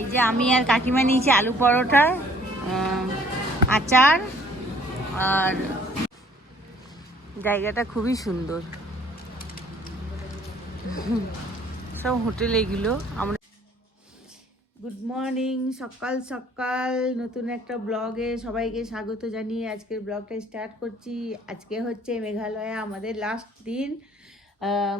এই যে আমি আর কাকিমা নিয়েছি আলু পরোটা, আচার, আর জায়গাটা খুবই সুন্দর। সব হোটেল এগুলো। আমরা গুড মর্নিং, সকাল সকাল নতুন একটা ব্লগে সবাইকে স্বাগত জানিয়ে আজকের ব্লগটা স্টার্ট করছি। আজকে হচ্ছে মেঘালয়া আমাদের লাস্ট দিন।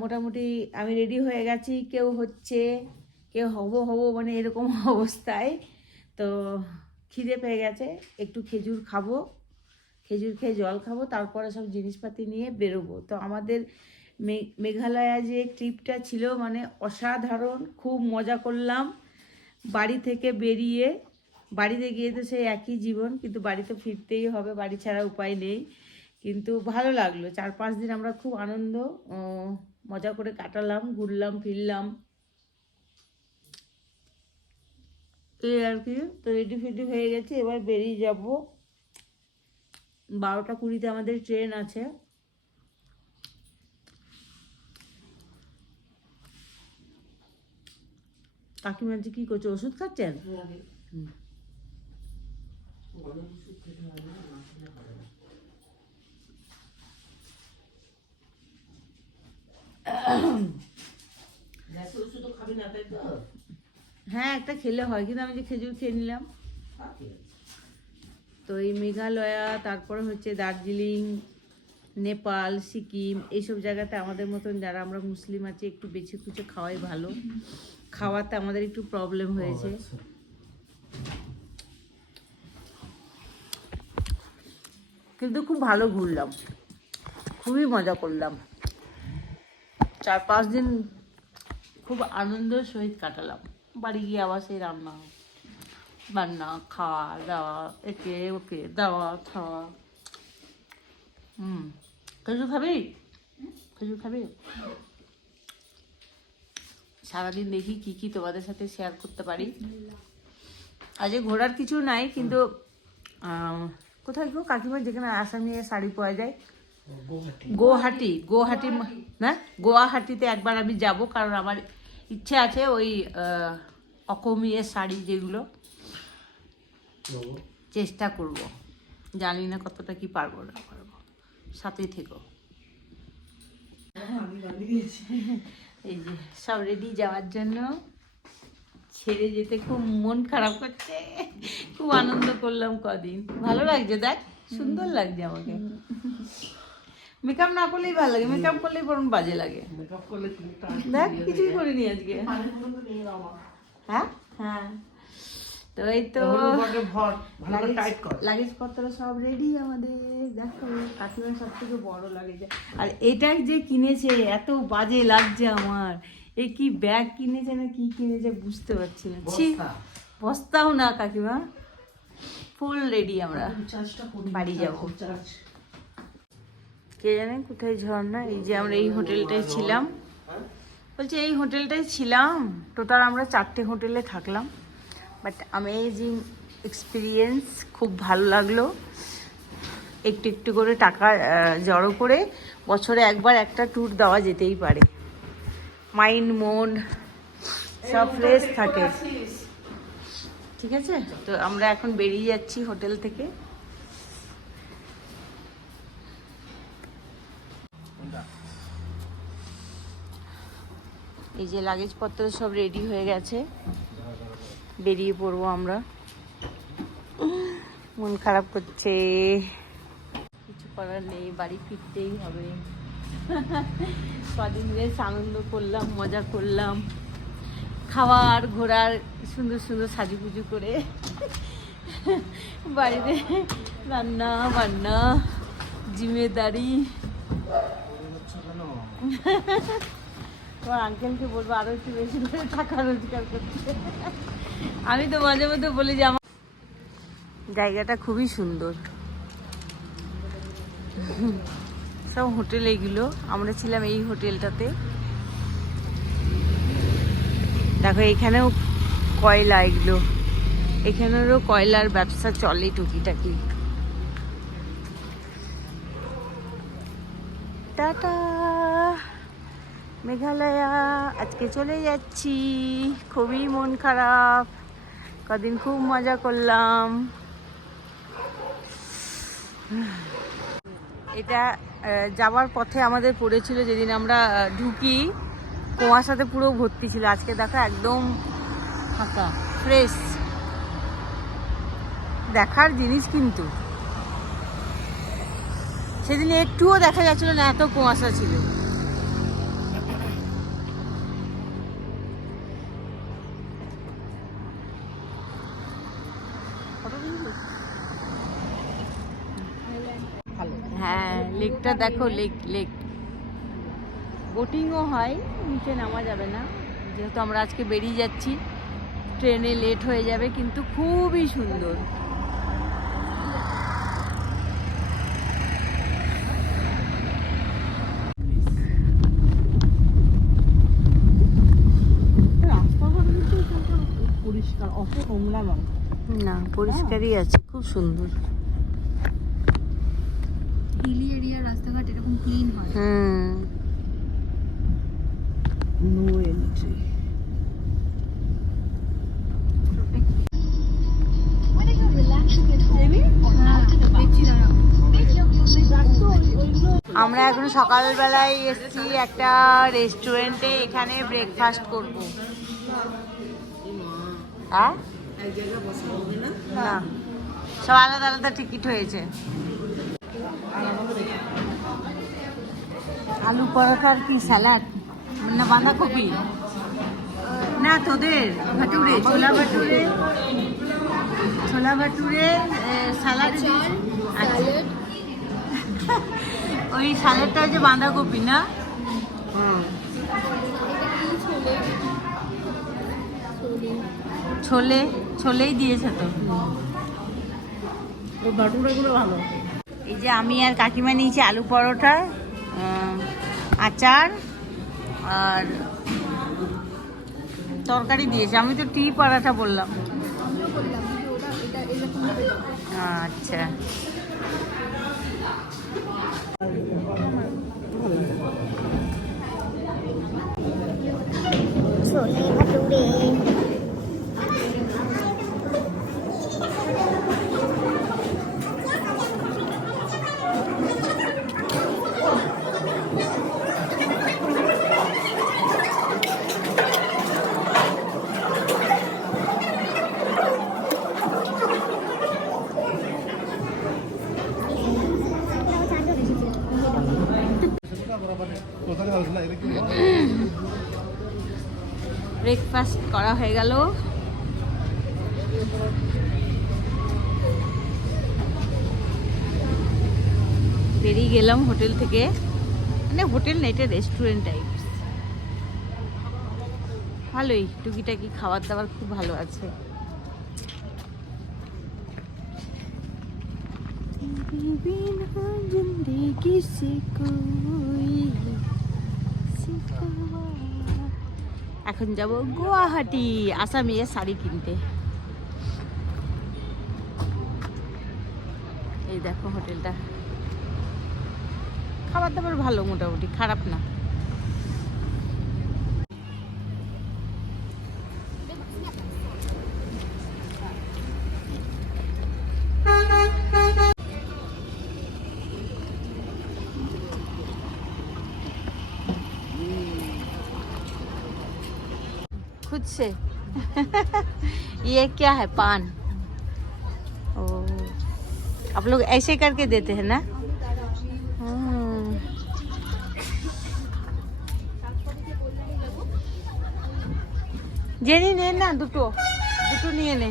মোটামুটি আমি রেডি হয়ে গেছি, কেউ হচ্ছে, কেউ হব মানে এরকম অবস্থায়। তো খিদে পেয়ে গেছে, একটু খেজুর খাবো, খেজুর খেয়ে জল খাবো, তারপরে সব জিনিসপাতি নিয়ে বেরোবো। তো আমাদের মেঘালয়া যে ট্রিপটা ছিল মানে অসাধারণ, খুব মজা করলাম। বাড়ি থেকে বেরিয়ে, বাড়িতে গিয়ে তো সেই একই জীবন, কিন্তু বাড়িতে ফিরতেই হবে, বাড়ি ছাড়া উপায় নেই। কিন্তু ভালো লাগলো, 4-5 দিন আমরা খুব আনন্দ মজা করে কাটালাম, ঘুরলাম ফিরলাম, এই আর কি। তো রেডি ফেডি হয়ে গেছে, এবার বেরিয়ে যাব। 12টা 20-তে আমাদের ট্রেন আছে। কাকিমা যে কি করছে, ওষুধ খাচ্ছেন? হ্যাঁ, একটা খেলে হয়, কিন্তু আমি যে খেজুর খেয়ে নিলাম। তো এই মেঘালয়া, তারপরে হচ্ছে দার্জিলিং, নেপাল, সিকিম, এইসব জায়গাতে আমাদের মতন যারা আমরা মুসলিম আছি একটু বেছে কুচে খাওয়াই ভালো। খাওয়াতে আমাদের একটু প্রবলেম হয়েছে। কিন্তু খুব ভালো ঘুরলাম, খুবই মজা করলাম। 4-5 দিন খুব আনন্দের সহিত কাটালাম। বাড়ি গিয়ে আবার সেই রান্না বান্না, খাওয়া দাওয়া, একে ওকে দেওয়া খাওয়া। খেজুর খাবি? খেজুর খাবি? সারাদিন দেখি কি কি তোমাদের সাথে শেয়ার করতে পারি। আজকে ঘোরার কিছু নাই, কিন্তু কোথায় গো কাকিমা, যেখানে আসামিয়ে শাড়ি পাওয়া যায়? গুয়াহাটি না, গুয়াহাটিতে একবার আমি যাব, কারণ আমার ইচ্ছে আছে ওই অকমিয়ের শাড়ি যেগুলো, চেষ্টা করব। জানি না কতটা কি পারবো না পারবো, সাথে থেকো। এই যে সব রেডি যাওয়ার জন্য, ছেড়ে যেতে খুব মন খারাপ করছে। খুব আনন্দ করলাম কদিন, ভালো লাগছে। দেখ সুন্দর লাগছে আমাকে। মেকআপ না করলেই ভালো লাগে, মেকআপ করলেই বরং বাজে লাগে। দেখ কিছুই করিনি আজকে। হ্যাঁ হ্যাঁ, তো এই তো লাগেজ পত্র সব রেডি আমাদের। দেখো কাকিমার সব থেকে বড় লাগেজ। আর এটা যে কিনেছে এত বাজে লাগছে আমার। এই কি ব্যাগ কিনেছে না কি কিনেছে বুঝতে পারছি না। বস্তাও না কাকিমা, ফুল রেডি আমরা বাড়ি যাবো। কে জানে কোথায় ঝর্ণা। এই যে আমরা এই হোটেলটায় ছিলাম, বলছি এই হোটেলটায় ছিলাম। টোটাল আমরা 4টে হোটেলে থাকলাম, বাট অ্যামেজিং এক্সপিরিয়েন্স, খুব ভালো লাগলো। একটু একটু করে টাকা জড়ো করে বছরে একবার একটা ট্যুর দেওয়া যেতেই পারে। মাইন্ড মন সব ফ্রেশ থাকে, ঠিক আছে? তো আমরা এখন বেরিয়ে যাচ্ছি হোটেল থেকে। এই যে লাগেজপত্র সব রেডি হয়ে গেছে, বেরিয়ে পড়বো আমরা। মন খারাপ করছে, কিছু করার নেই, বাড়ি ফিরতেই হবে। কদিন বেশ আনন্দ করলাম, মজা করলাম, খাওয়ার ঘোরার, সুন্দর সুন্দর সাজুগুজু করে বাড়িতে রান্না বান্না, জিম্মেদারি। তোমার আঙ্কেলকে বলবো আরো একটু বেশি করে টাকা রোজগার করতে। আমি তো মাঝে মধ্যে বলি যে আমার জায়গাটা খুবই সুন্দর। সব হোটেল এগুলো, আমরা ছিলাম এই হোটেলটাতে। দেখো এখানেও কয়লা, এগুলো এখানেরও কয়লার ব্যবসা চলে টুকিটাকি। টাটা। মেঘালয়া আজকে চলে যাচ্ছি, খুবই মন খারাপ। কদিন খুব মজা করলাম। এটা যাওয়ার পথে আমাদের পড়েছিল, যেদিন আমরা ঢুকি কুয়াশাতে পুরো ভর্তি ছিল। আজকে দেখো একদম ফাঁকা, ফ্রেশ। দেখার জিনিস, কিন্তু সেদিন একটুও দেখা যাচ্ছিল না, এত কুয়াশা ছিল। হ্যাঁ, লেকটা দেখো, লেক বোটিংও হয়, নিচে নামা যাবে না যেহেতু আমরা আজকে বেরিয়ে যাচ্ছি, ট্রেনে লেট হয়ে যাবে, কিন্তু খুবই সুন্দর। পরিষ্কার, অত নোংরা নয়। না, পরিষ্কারই আছে, খুব সুন্দর। হিলি এরিয়া রাস্তাঘাট এরকম ক্লিন হয়। No entry. আমরা এখন সকালবেলায় এসেছি একটা রেস্টুরেন্টে, এখানে ব্রেকফাস্ট করবো। হ্যাঁ, না, সব আলাদা আলাদা টিকিট হয়েছে। আলু পরোটার কি স্যালাড না বাঁধাকপি? না, তোদের ভাটুরে, ছোলা ভাটুরে, স্যালাড। ওই স্যালাডটা হচ্ছে বাঁধাকপি না? ছোলেই দিয়েছে তো। ওই ভাটুরাগুলো ভালো। এই যে আমি আর কাকিমা নিয়েছি আলু পরোটা, আচার আর তরকারি দিয়েছে। আমি তো টি পরোটা বললাম। আচ্ছা, ব্রেকফাস্ট করা হয়ে গেল। বেরিয়ে গেলাম হোটেল থেকে, মানে হোটেল না, এটা রেস্টুরেন্ট টাইপ। ভালোই, টুকিটাকি খাবার দাবার খুব ভালো আছে। এখন যাব গুয়াহাটি আসামিয়া শাড়ি কিনতে। এই দেখো হোটেলটা, খাবার দাবার ভালো, মোটামুটি খারাপ না। खुद से ये क्या है? पान। ओ, आप लोग ऐसे करके देते हैं ना? জেনি নে না, দুটো নিয়ে নে।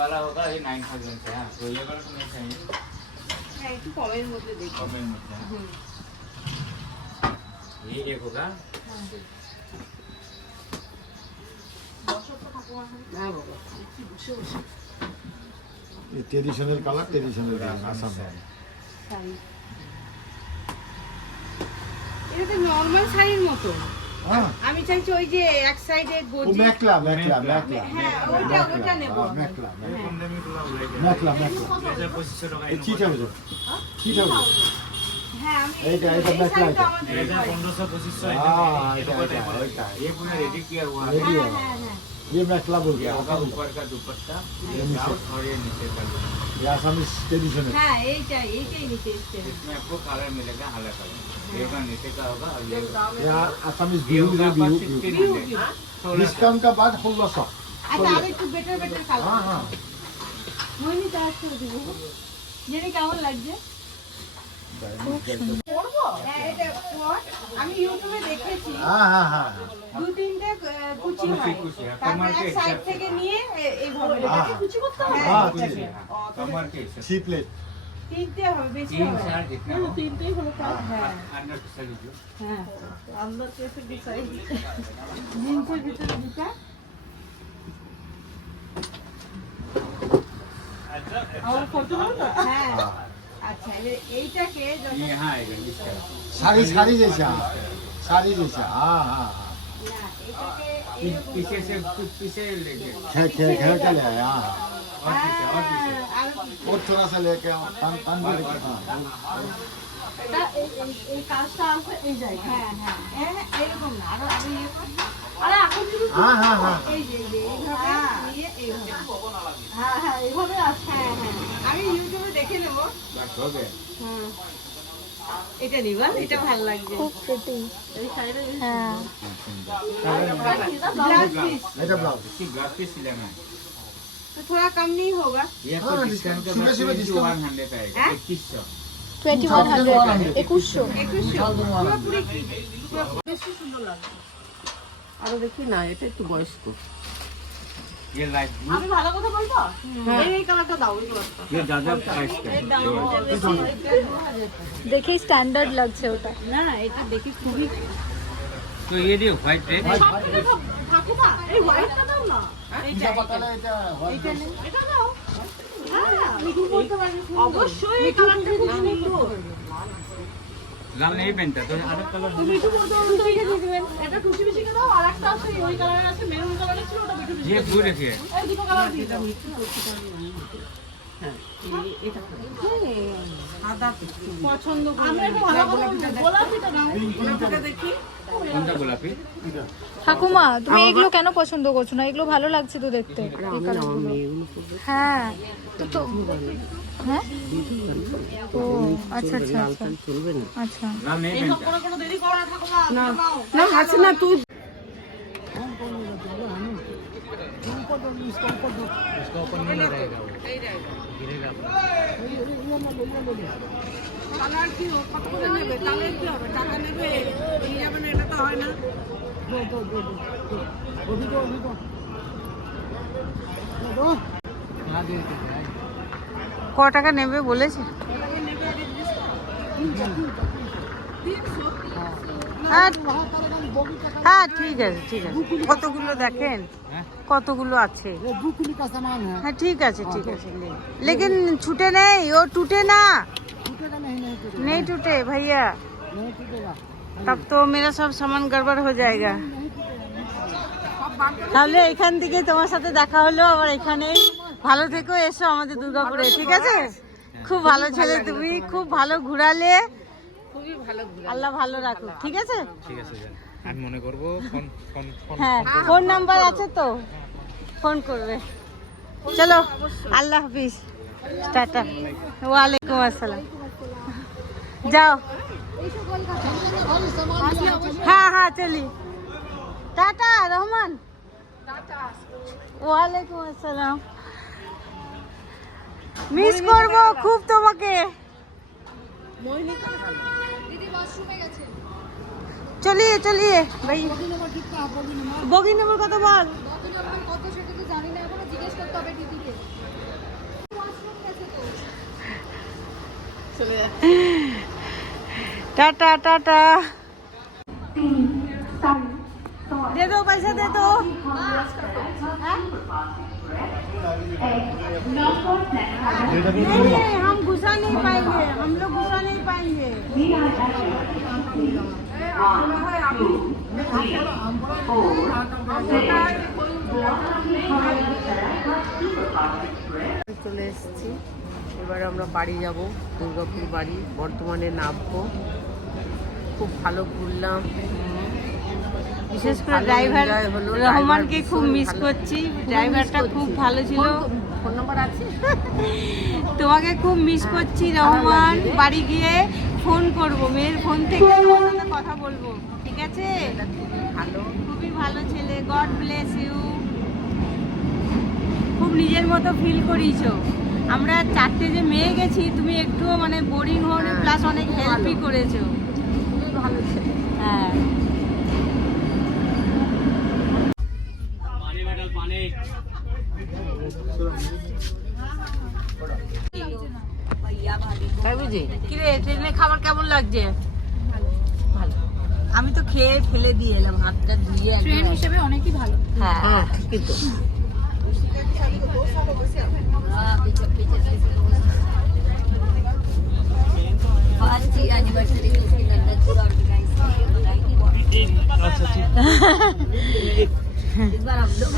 वाला होगा ये 9000 से। हाँ, तो ये वाला तो नहीं चाहिए। একটু কমের মধ্যে দেখি। कमेंट में ये एक होगा। Traditional colour, traditional Assam. এটা তো নর্মাল শাড়ির মতো। हाँ আমি চাইছি ওই যে এক সাইডে वो গজি मैकला मैकला मैकला হ্যাঁ ওটা নেব हाँ, मैकला मैकला কোন দামে গুলো উড়াই मैकला मैकला এটা 2500 টাকা ये ठीक है मुझे ठीक है मुझे হ্যাঁ আমি এইটা এটা এই मैकला সাইডটা এটা আমাদের এটা হয়। 1500 2500 हाँ এটা এটা बताइए এটা ये पूरा रेडी किया हुआ है रेडी है হ্যাঁ হ্যাঁ ये मैकला बोलते ये हैं होगा ऊपर का दुपट्टा ये ब्लाउज और ये नीचे का ये आसामीज ट्रेडिशनल হ্যাঁ এইটাই নিতে এসছে इसमें आपको कलर मिलेगा अलग अलग ये का नीचे का होगा और ये ये आसामीज ये बिहू होगा बिहू आपका बिहू 1600 डिस्काउंट का बाद 1600 আচ্ছা আর একটু বেটার কালার हाँ हाँ মইনি চার্জ করে দিব জেনে কেমন লাগছে পরবো হ্যাঁ এটা পর আমি ইউটিউবে দেখেছি हाँ हाँ हाँ দু তিনটে কুচি হয় কুচি, হ্যাঁ, তারপর কমার এক কে সাইড হিসাব থেকে নিয়ে এইভাবে हाँ কুচি করতে হবে हाँ कुछ ठीक है, है हाँ, कमर के हिसाब से। सी प्लेट তিনটে হবে বেশি 3 হবে 4 जितना हो তিনটেই হলো কাজ হ্যাঁ अंदर से लीजिए হ্যাঁ আমরা কেসে ডিসাইড জিন্সের ভিতরে দুটা আমার ফটো হ্যাঁ আচ্ছা এইটাকে যখন ये यहाँ आएगा इस तरह साड़ी साड़ी जैसा साड़ी जैसा हाँ हाँ हाँ না এটাকে पीछे से कुछ पीछे लेके खेल खेल खेल के ले आया हाँ और पीछे और पीछे আর और थोड़ा सा लेके आओ, पान भी लेके हाँ এটা এই কাজটা আছে এই জায়গায় হ্যাঁ হ্যাঁ এরকম না আরো আমি আরে এখন কিন্তু हाँ हाँ हाँ এই যে এইভাবে নিয়ে এইভাবে হ্যাঁ হ্যাঁ এইভাবে আছে হ্যাঁ হ্যাঁ আমি ইউটিউবে দেখে নেব बस हो गए হুম এটা নিবা এটা ভালো লাগছে এই সাইডে হ্যাঁ ब्लाउज पीस ऐसा ब्लाउज इसकी ब्लाउज पीस सिलाना है तो थोड़ा कम नहीं होगा ये हाँ, आपको डिस्काउंट के सुबह बाद सुबह डिस्काउंट। 2100 आएगा हैं? 2100 2100 2100 পুরোপুরি কি বেশি সুন্দর লাগে আরো দেখি না এটা একটু বয়স্ক ये लाइट ब्लू আমি ভালো কথা বলবো এই কালারটা দাও এই কালারটা ये ज्यादा प्राइस का है দেখেই স্ট্যান্ডার্ড লাগছে ওটা না এটা দেখি খুবই तो ये जो व्हाइट रेड ঠাকুমা এই হোয়াইটটা দাও না पिज़्ज़ा पकाना है क्या এটা নেই এটা দাও হ্যাঁ মিঠু বলতে পারি অবশ্যই এই কালারটা খুব সুন্দর लाल नहीं पहनता तो अलग कलर তুমি মিঠু বলতে পারি তো দিবেন এটা টুসি বিসিকে দাও আর একটা আছে ওই কালারের আছে মেরুন কালারের ছিল ওটা মিঠু ये ब्लू रखिए এই দুটো কালার দিয়ে দাও পছন্দ আমরা একটু ভালো কথা বলবো গোলাপিটা নাও গোলাপিটা দেখি कौन सा गुलाबी ঠাকুমা তুমি এগুলো কেন পছন্দ করছো না এগুলো ভালো লাগছে তো দেখতে এই কালারগুলো হ্যাঁ তো হ্যাঁ ও আচ্ছা আচ্ছা আচ্ছা আচ্ছা लाल नहीं पहनता কোনো কোনো দেরি করো না ঠাকুমা না না আছে না তুই इसका ऊपर नहीं रहेगा वो गिरेगा কালার কি কত করে নেবে কালার কি হবে টাকা নেবে এই যাবে না এটা তো হয় না ক টাকা নেবে বলেছে হ্যাঁ হ্যাঁ ঠিক আছে ঠিক আছে কতগুলো দেখেন কতগুলো আছে হ্যাঁ ঠিক আছে लेकिन छूटे नहीं वो टूटे ना नहीं टूटे भैया तब तो मेरा सब सामान गड़बड़ हो जाएगा তাহলে এখান থেকে তোমার সাথে দেখা হলো আবার এখানেই ভালো থেকো এসো আমাদের দুর্গাপুরে ঠিক আছে খুব ভালো ছেলে তুমি খুব ভালো ঘুরালে খুবই ভালো আল্লাহ ভালো রাখো ঠিক আছে ঠিক আছে আমি মনে করব ফোন ফোন ফোন হ্যাঁ ফোন নাম্বার আছে তো ফোন করবে চলো আল্লাহ হাফিজ টাটা ওয়ালাইকুম আসসালাম যাও হ্যাঁ হ্যাঁ চলি টাটা রহমান ওয়ালাইকুম আসসালাম মিস করবো খুব তোমাকে চলিয়ে চলিয়ে ভাই বগি নম্বর কত বল কত সেটা তো জানি না এখনো জিজ্ঞেস করতে হবে দিদিকে टाटा टाटा दे दो पैसा दे दो नहीं हम घुसा नहीं पाएंगे हम लोग घुसा नहीं पाएंगे চলে এসেছি, এবার আমরা বাড়ি যাব, দুর্গাপুর বাড়ি। বর্তমানে নামবো। খুব ভালো ঘুরলাম, বিশেষ করে ড্রাইভার রহমানকে খুব মিস করছি। ড্রাইভারটা খুব ভালো ছিল। ফোন নাম্বার আছে? তোমাকে খুব মিস করছি রহমান। বাড়ি গিয়ে ফোন করব, মেয়ের ফোন থেকে তোমার সাথে কথা বলবো, ঠিক আছে? ভালো, খুবই ভালো ছেলে। God bless you. খুব নিজের মতো ফিল করিয়েছো। আমরা 4টে যে মেয়ে গেছি, তুমি একটুও মানে বোরিং হওনি, প্লাস অনেক হেল্পই করেছো। ভালো ছেলে। হ্যাঁ, কিরে ট্রেনে খাবার কেমন লাগছে? ভালো। আমি তো খেয়ে ফেলে দিয়ে এলাম, হাতটা ধুয়ে। ট্রেন হিসেবে অনেকই ভালো। হ্যাঁ, ঠিকই তো। इस बार हम लोग